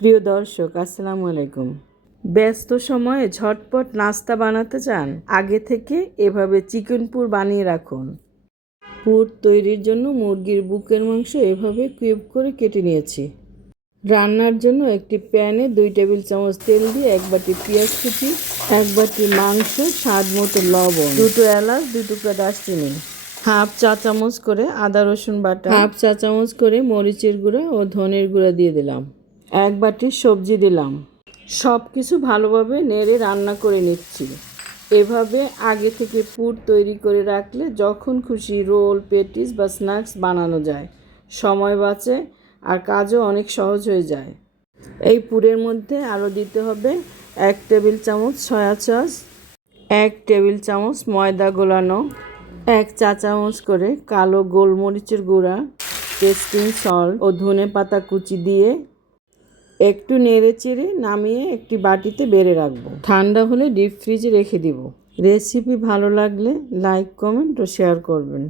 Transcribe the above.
প্রিয় দর্শক, আসসালামু আলাইকুম। ব্যস্ত সময়ে ঝটপট নাস্তা বানাতে চান? আগে থেকে এভাবে চিকেন পুর বানিয়ে রাখুন। পুর তৈরির জন্য মুরগির বুকের মাংস এভাবে কিউব করে কেটে নিয়েছি। রান্নার জন্য একটি প্যানে 2 টেবিল চামচ তেল দিয়ে 1 বাটি পেঁয়াজ কুচি, 1 বাটি মাংস, স্বাদ মতো লবণ, 2 এলাচ, 2 টুকরা দারচিনি, হাফ চা চামচ করে আদা রসুন বাটা, হাফ চা চামচ করে মরিচের গুঁড়া ও ধনের গুঁড়া দিয়ে দিলাম। 1 বাটি সবজি দিলাম। সব কিছু ভালোভাবে নেড়ে রান্না করে নিচ্ছি। এভাবে আগে থেকে পুর তৈরি করে রাখলে যখন খুশি রোল, পেটিস বা স্ন্যাক্স বানানো যায়। সময় বাঁচে আর কাজও অনেক সহজ হয়ে যায়। এই পুরের মধ্যে আরও দিতে হবে 1 টেবিল চামচ সয়া সস, 1 টেবিল চামচ ময়দা গোলানো, 1 চা চামচ করে কালো গোলমরিচের গুঁড়া, টেস্টিং সল্ট ও ধনেপাতা কুচি দিয়ে একটু নেড়েচেড়ে নামিয়ে একটি বাটিতে বেড়ে রাখবো। ঠান্ডা হলে ডিপ ফ্রিজে রেখে দিব। রেসিপি ভালো লাগলে লাইক, কমেন্ট ও শেয়ার করবেন।